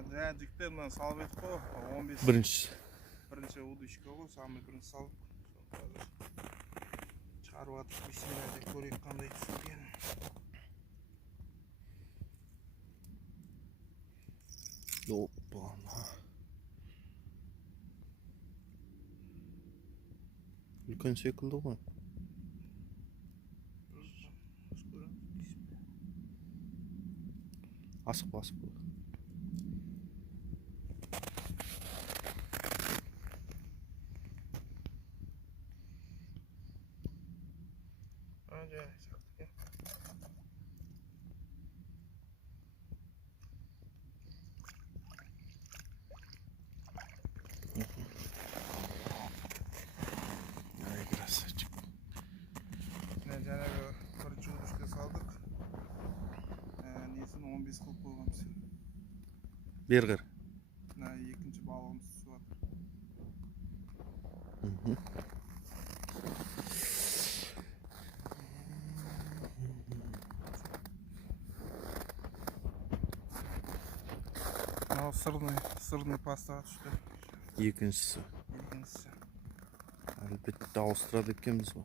Жаңа жігіттер мына салып едік қой, 15. Бірінші удочка ғой, самый бірінші салып. Шығарып атып, бисмилля деп көрейік қандай түсірген. Опа-на. Үлкен секілді ғой. Асық. Ай, красавчик. Жаңағы бірінші удочка салдық. Несін 15 қылып қойғанбыз. Бергір. Екінші балығымыз түсіп жатыр. Сырный пастаға түсті. Екіншісі. Әлбетте ауыстырады екенбіз ғой.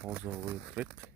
Пауза қойып тұрайық.